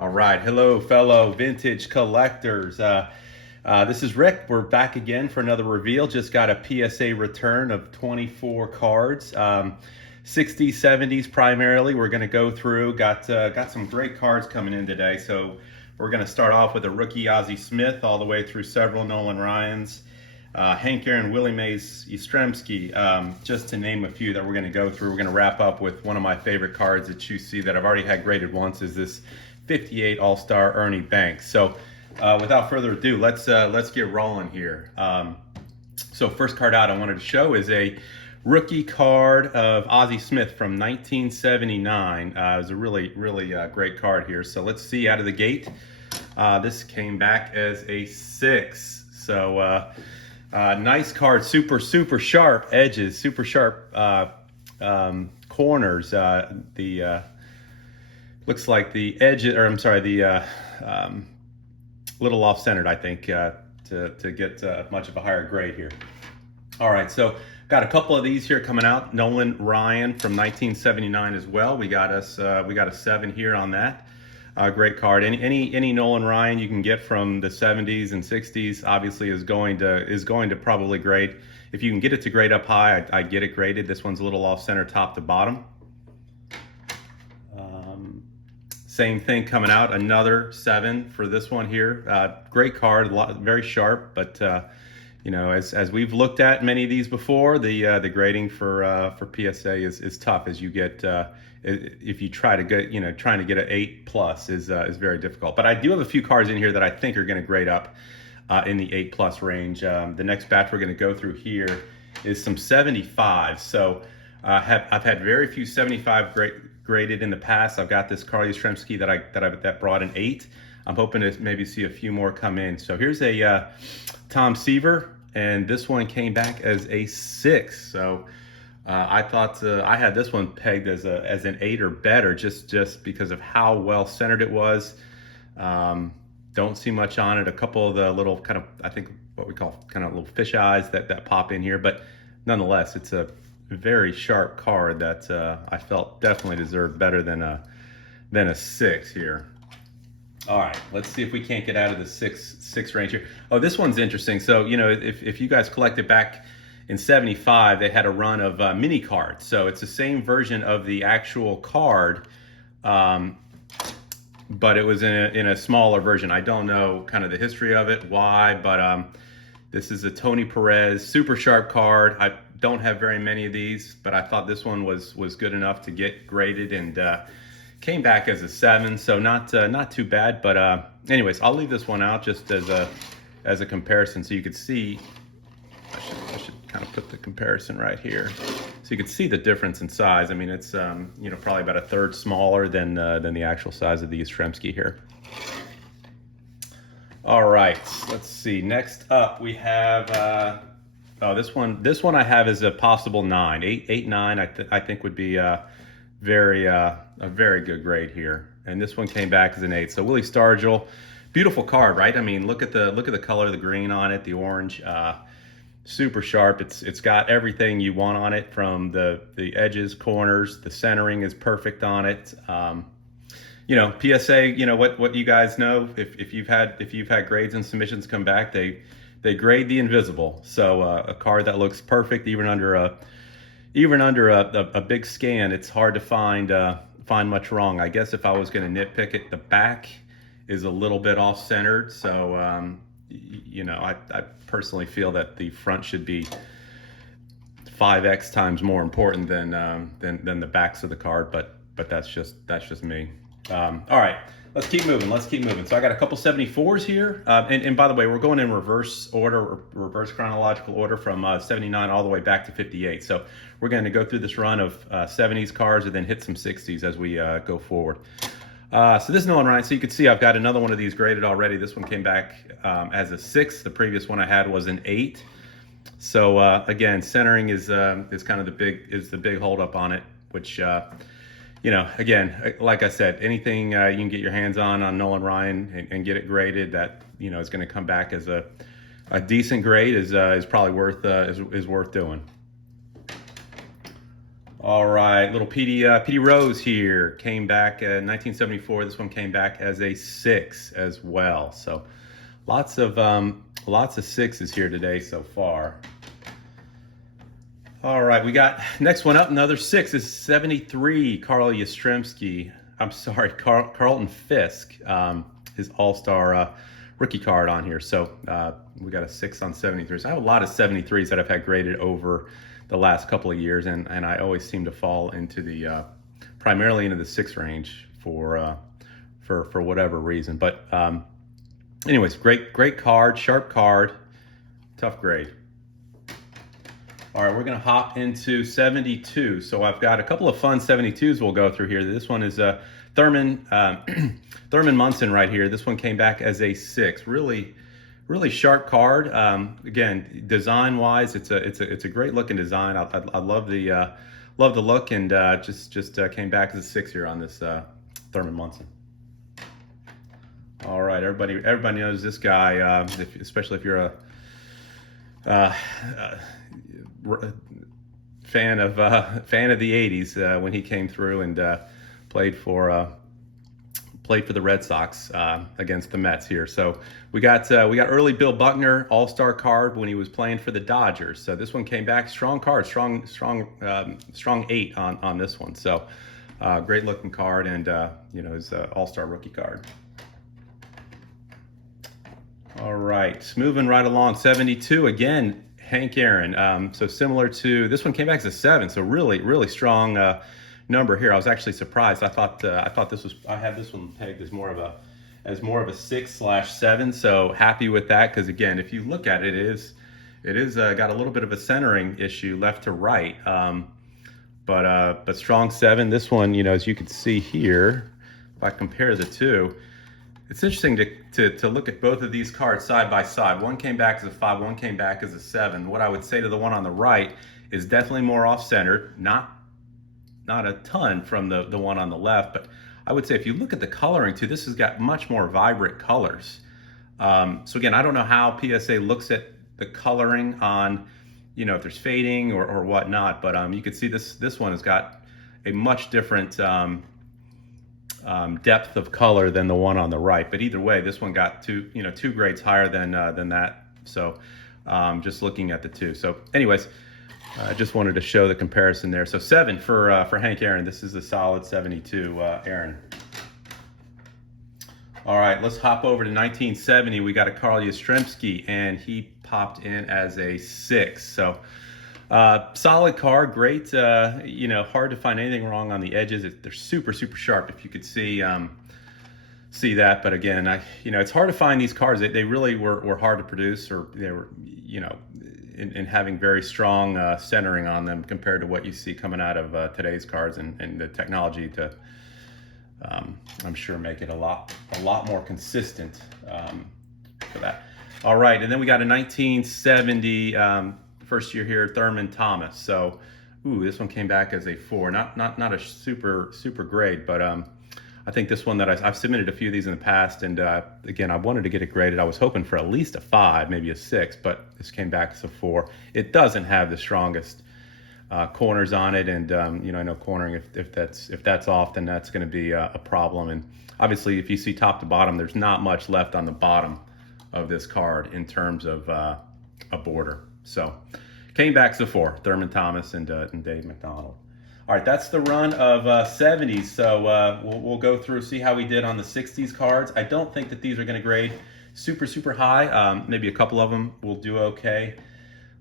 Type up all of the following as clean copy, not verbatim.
All right, hello fellow vintage collectors. This is Rick. We're back again for another reveal. Just got a PSA return of 24 cards, 60s, 70s primarily. We're going to go through. Got some great cards coming in today. So we're going to start off with a rookie Ozzie Smith, all the way through several Nolan Ryans, Hank Aaron, Willie Mays, Yastrzemski, just to name a few that we're going to go through. We're going to wrap up with one of my favorite cards that you see that I've already had graded once, is this 58 All-Star Ernie Banks. So without further ado, let's get rolling here. So first card out I wanted to show is a rookie card of Ozzie Smith from 1979. It was a really great card here. So let's see out of the gate. This came back as a 6. So nice card, super sharp edges, super sharp corners. Looks like the edge, or I'm sorry, the little off-centered, I think, to get much of a higher grade here. All right, so got a couple of these here coming out. Nolan Ryan from 1979 as well. We got a 7 here on that. Great card. Any Nolan Ryan you can get from the 70s and 60s obviously is going to probably grade. If you can get it to grade up high, I get it graded. This one's a little off-center top to bottom. Same thing coming out, another 7 for this one here. Great card, very sharp, but you know, as we've looked at many of these before, the grading for PSA is tough. As you get, if you try to get, trying to get an 8+ is very difficult. But I do have a few cards in here that I think are going to grade up in the 8+ range. The next batch we're going to go through here is some 75. So I've had very few 75 graded in the past. I've got this Carl Yastrzemski that brought an 8. I'm hoping to maybe see a few more come in. So here's a Tom Seaver, and this one came back as a 6. So I thought I had this one pegged as an 8 or better, just because of how well centered it was. Don't see much on it. A couple of the little kind of, I think what we call kind of little fish eyes that pop in here, but nonetheless, it's a very sharp card that I felt definitely deserved better than a 6 here. All right, let's see if we can't get out of the 6 range here. Oh, this one's interesting. So, if you guys collected back in 75, they had a run of mini cards. So it's the same version of the actual card, but it was in a smaller version. I don't know kind of the history of it, why, but this is a Tony Perez super sharp card. I don't have very many of these, but I thought this one was good enough to get graded, and came back as a 7, so not too bad. But anyways, I'll leave this one out just as a comparison, so you could see. I should kind of put the comparison right here, so you could see the difference in size. I mean, it's probably about a third smaller than the actual size of the Yastrzemski here. All right, let's see. Next up, we have. Oh, this one I have is a possible 9, 8, 9. I think would be a very good grade here. And this one came back as an 8. So Willie Stargell, beautiful card, right? I mean, look at the color, the green on it, the orange, super sharp. It's got everything you want on it, from the edges, corners, the centering is perfect on it. PSA, what you guys know, if you've had grades and submissions come back, they grade the invisible. So a card that looks perfect even under a big scan, it's hard to find much wrong. I guess if I was going to nitpick it, the back is a little bit off-centered. So I personally feel that the front should be 5x times more important than the backs of the card. But that's just me. All right. Let's keep moving. So I got a couple 74s here. And by the way, we're going in reverse order, reverse chronological order from 79 all the way back to 58. So we're going to go through this run of 70s cards and then hit some 60s as we go forward. So this is Nolan Ryan. So you can see I've got another one of these graded already. This one came back as a 6. The previous one I had was an 8. So again, centering is kind of the big holdup on it, which again, like I said, anything you can get your hands on Nolan Ryan and get it graded, that is going to come back as a decent grade is probably worth doing. All right, little PD Rose here came back in 1974. This one came back as a 6 as well. So lots of 6s here today so far. All right, we got next one up, another 6 is 73 Carl Yastrzemski. I'm sorry, Carlton Fisk, his All-Star rookie card on here. So we got a 6 on 73s. I have a lot of 73s that I've had graded over the last couple of years, and I always seem to fall into the primarily into the 6 range for whatever reason. But anyways, great card, sharp card, tough grade. All right, we're gonna hop into 72. So I've got a couple of fun 72s we'll go through here. This one is Thruman Munson right here. This one came back as a 6. Really sharp card. Again, design-wise, it's a great looking design. I love the look, and just came back as a 6 here on this Thruman Munson. All right, everybody knows this guy, especially if you're a fan of the 80s when he came through and played for the Red Sox against the Mets here. So we got early Bill Buckner All-Star card when he was playing for the Dodgers. So this one came back, strong card, strong 8 on this one. So great looking card, and his All-Star rookie card. All right, moving right along, 72 again, Hank Aaron. So similar to this one, came back as a 7. So really strong number here. I was actually surprised. I thought I had this one pegged as more of a 6/7. So happy with that, because again, if you look at it, it is got a little bit of a centering issue left to right. But strong 7. This one, as you can see here, if I compare the two, it's interesting to look at both of these cards side by side. One came back as a 5, one came back as a 7. What I would say to the one on the right is definitely more off-centered, not a ton from the one on the left, but I would say if you look at the coloring too, this has got much more vibrant colors. So again, I don't know how PSA looks at the coloring on, if there's fading or whatnot, but you can see this one has got a much different depth of color than the one on the right. But either way, this one got two grades higher than that. So just looking at the two. So anyways, I just wanted to show the comparison there. So 7 for Hank Aaron. This is a solid 72 Aaron. All right, let's hop over to 1970. We got a Carl Yastrzemski, and he popped in as a 6. So solid card, great. Hard to find anything wrong on the edges. They're super sharp. If you could see that, but again, it's hard to find these cards. They really were hard to produce, or they were, in having very strong centering on them compared to what you see coming out of today's cards, and the technology to, I'm sure, make it a lot more consistent for that. All right, and then we got a 1970 first year here, Thurman Thomas. So, this one came back as a 4. Not a super grade, but I think this one that I've submitted a few of these in the past, and again, I wanted to get it graded. I was hoping for at least a 5, maybe a 6, but this came back as a 4. It doesn't have the strongest corners on it, and I know cornering, if that's off, then that's going to be a problem. And obviously, if you see top to bottom, there's not much left on the bottom of this card in terms of a border. So came back as a 4, Thurman Thomas and Dave McDonald. All right, that's the run of 70s. So we'll go through, see how we did on the 60s cards. I don't think that these are going to grade super high. Maybe a couple of them will do okay.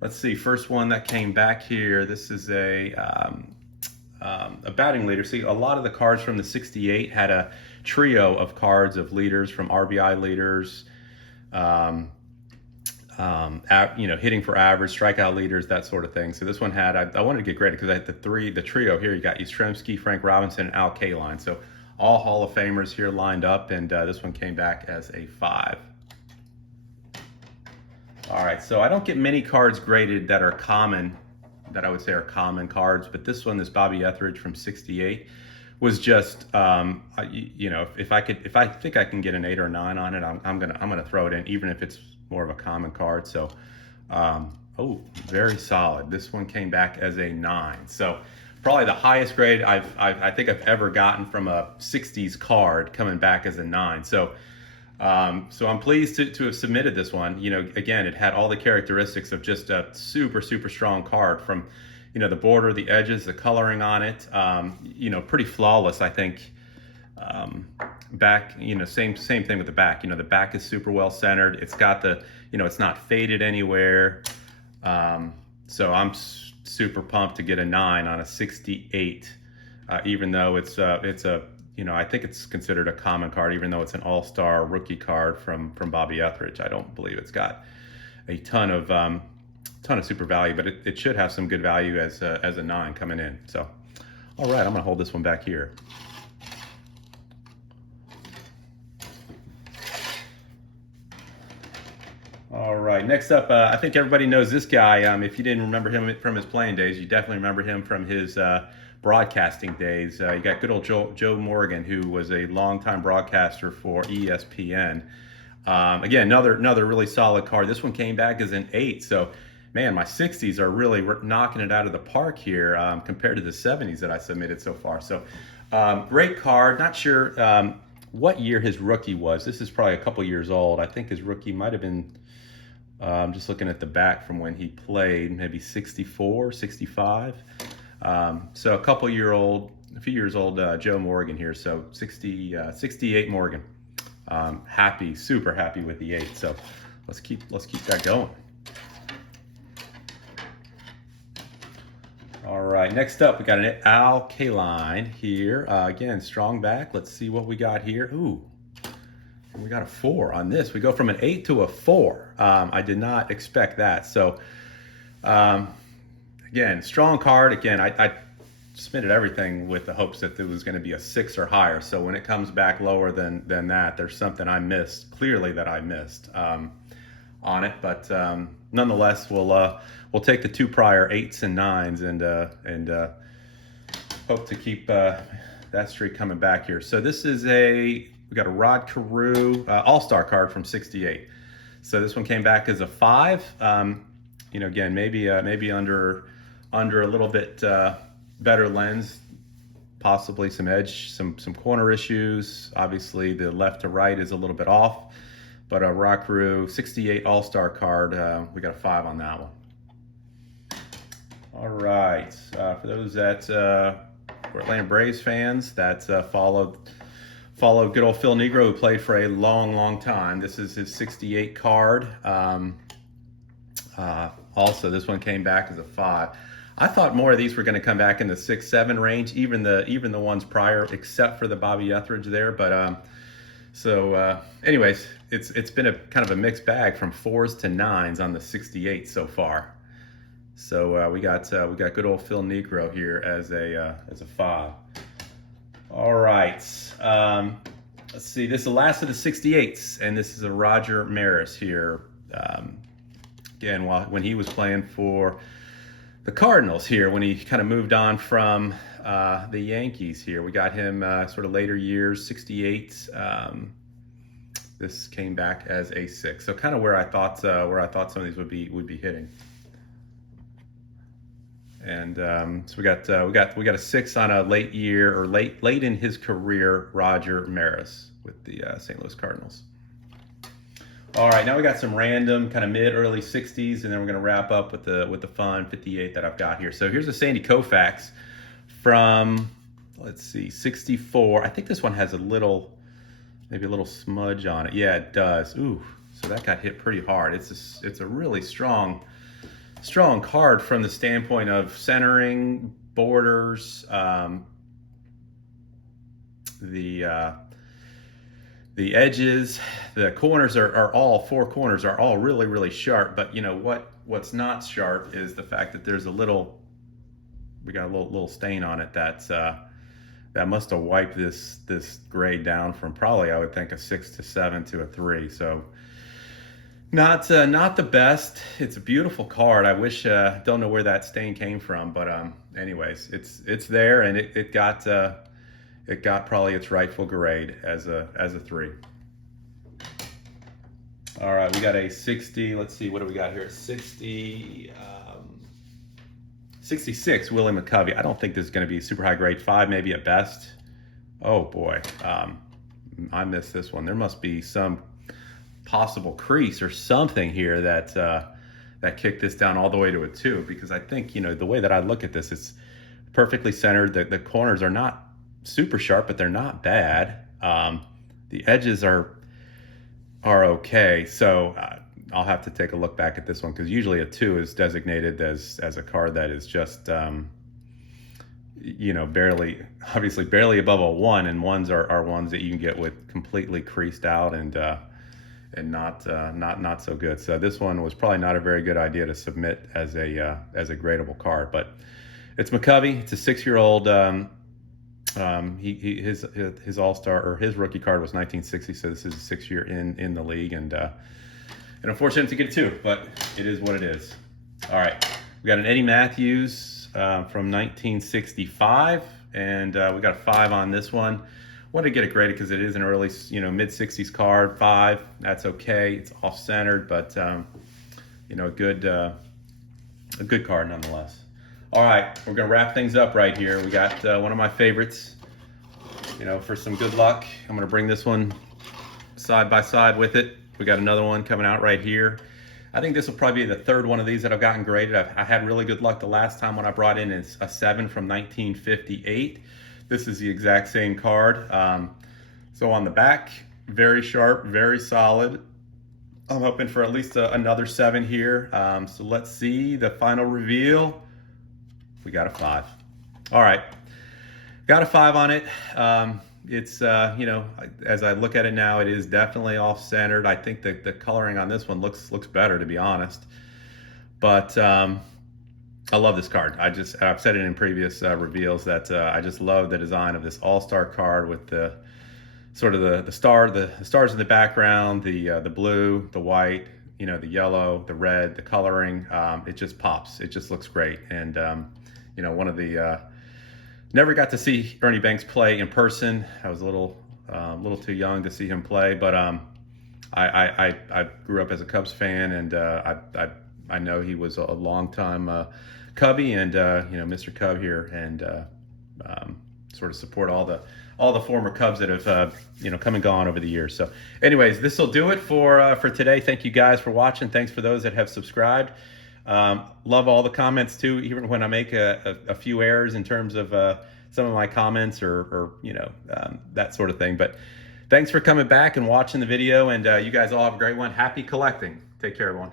Let's see, first one that came back here. This is a batting leader. See, a lot of the cards from the 68 had a trio of cards of leaders, from RBI leaders, hitting for average, strikeout leaders, that sort of thing. So this one had, I wanted to get graded because I had the trio here. You got Yastrzemski, Frank Robinson, and Al Kaline. So all Hall of Famers here lined up, and this one came back as a 5. All right, so I don't get many cards graded that are common, that I would say are common cards, but this one, this Bobby Etheridge from 68, was just, if I think I can get an 8 or 9 on it, I'm gonna throw it in, even if it's more of a common card. So, very solid. This one came back as a 9. So probably the highest grade I think I've ever gotten from a 60s card coming back as a 9. So so I'm pleased to have submitted this one. You know, again, it had all the characteristics of just a super strong card, from, you know, the border, the edges, the coloring on it, you know, pretty flawless, I think. Back, you know, same thing with the back. You know, the back is super well centered. It's got the, you know, it's not faded anywhere. So I'm super pumped to get a 9 on a 68, even though it's a, you know, I think it's considered a common card, even though it's an all-star rookie card from Bobby Etheridge. I don't believe it's got a ton of super value, but it should have some good value as a 9 coming in. So, all right, I'm gonna hold this one back here. All right, next up, I think everybody knows this guy. If you didn't remember him from his playing days, you definitely remember him from his broadcasting days. You got good old Joe Morgan, who was a longtime broadcaster for ESPN. Again, another really solid card. This one came back as an 8. So, man, my 60s are really knocking it out of the park here compared to the 70s that I submitted so far. So, great card. Not sure what year his rookie was. This is probably a couple years old. I think his rookie might have been, I'm just looking at the back from when he played, maybe 64, 65. So a few years old Joe Morgan here. So 68 Morgan. Super happy with the 8. So let's keep that going. All right, next up we got an Al Kaline here. Again, strong back. Let's see what we got here. Ooh, we got a 4 on this. We go from an 8 to a 4. I did not expect that. So, again, strong card. Again, I submitted everything with the hopes that it was going to be a 6 or higher. So when it comes back lower than that, there's something I missed, clearly that I missed on it. But nonetheless, we'll take the 2 prior 8s and 9s and hope to keep that streak coming back here. So this is we got a Rod Carew All-Star card from 68. So this one came back as a 5. You know, again, maybe under a little bit better lens, possibly some edge, some corner issues. Obviously, the left to right is a little bit off, but a Rod Carew 68 All-Star card, we got a 5 on that one. All right, for those that were Atlanta Braves fans that followed good old Phil Negro, who played for a long time. This is his 68 card. Also, this one came back as a 5. I thought more of these were going to come back in the 6-7 range, even the ones prior, except for the Bobby Etheridge there. But anyways, it's been a kind of a mixed bag from 4s to 9s on the 68 so far. So we got good old Phil Negro here as a 5. All right. Let's see. This is the last of the 68s, and this is a Roger Maris here. Again, when he was playing for the Cardinals here, when he kind of moved on from the Yankees here, we got him sort of later years, 68. This came back as a 6. So kind of where I thought some of these would be hitting. And so we got a 6 on a late year, or late in his career, Roger Maris with the St. Louis Cardinals. All right, now we got some random kind of early 60s, and then we're going to wrap up with the fun 58 that I've got here. So here's a Sandy Koufax from, let's see, 64. I think this one has maybe a little smudge on it. Yeah, it does. Ooh, so that got hit pretty hard. It's a really strong card from the standpoint of centering, borders, the edges, the corners are all 4 corners are all really sharp. But you know what's not sharp is the fact that there's we got a little stain on it that must have wiped this grade down from probably, I would think, a 6 to 7 to a 3. So not the best. It's a beautiful card. I wish don't know where that stain came from, but anyways, it's there, and it got probably its rightful grade as a 3. All right, we got a 60. Let's see, what do we got here? 60 66 Willie McCovey. I don't think this is going to be super high grade. 5 maybe at best. Oh boy, I missed this one. There must be some possible crease or something here that that kicked this down all the way to a 2, because I think, you know, the way that I look at this, it's perfectly centered. The corners are not super sharp, but they're not bad. The edges are okay. So I'll have to take a look back at this one, because usually a 2 is designated as a card that is just you know, obviously barely above a 1, and 1s are ones that you can get with completely creased out and not so good. So this one was probably not a very good idea to submit as a gradable card, but it's McCovey. It's a 6-year-old. His all-star, or his rookie card, was 1960, so this is a 6-year in the league, and unfortunate to get a 2, but it is what it is. All right, we got an Eddie Matthews from 1965, and we got a 5 on this one. Wanted to get it graded because it is an early, you know, mid-60s card. 5, that's okay. It's off-centered, but you know, a good card nonetheless. All right, we're gonna wrap things up right here. We got one of my favorites. You know, for some good luck, I'm gonna bring this one side by side with it. We got another one coming out right here. I think this will probably be the 3rd one of these that I've gotten graded. I had really good luck the last time when I brought in a 7 from 1958. This is the exact same card. So on the back, very sharp, very solid. I'm hoping for at least another 7 here. So let's see the final reveal. We got a 5. All right, got a 5 on it. It's, you know, as I look at it now, it is definitely off-centered. I think that the coloring on this one looks better, to be honest. But I love this card. I've said it in previous reveals that I just love the design of this all-star card with the sort of the stars in the background, the blue, the white, you know, the yellow, the red, the coloring. It just pops. It just looks great. And you know, one of the never got to see Ernie Banks play in person. I was a little too young to see him play, but I grew up as a Cubs fan, and I know he was a long-time Cubby, and you know, Mr. Cub here, and sort of support all the former Cubs that have you know, come and gone over the years. So anyways, this will do it for today. Thank you guys for watching. Thanks for those that have subscribed. Love all the comments too, even when I make a few errors in terms of some of my comments or you know, that sort of thing. But thanks for coming back and watching the video, and you guys all have a great one. Happy collecting. Take care, everyone.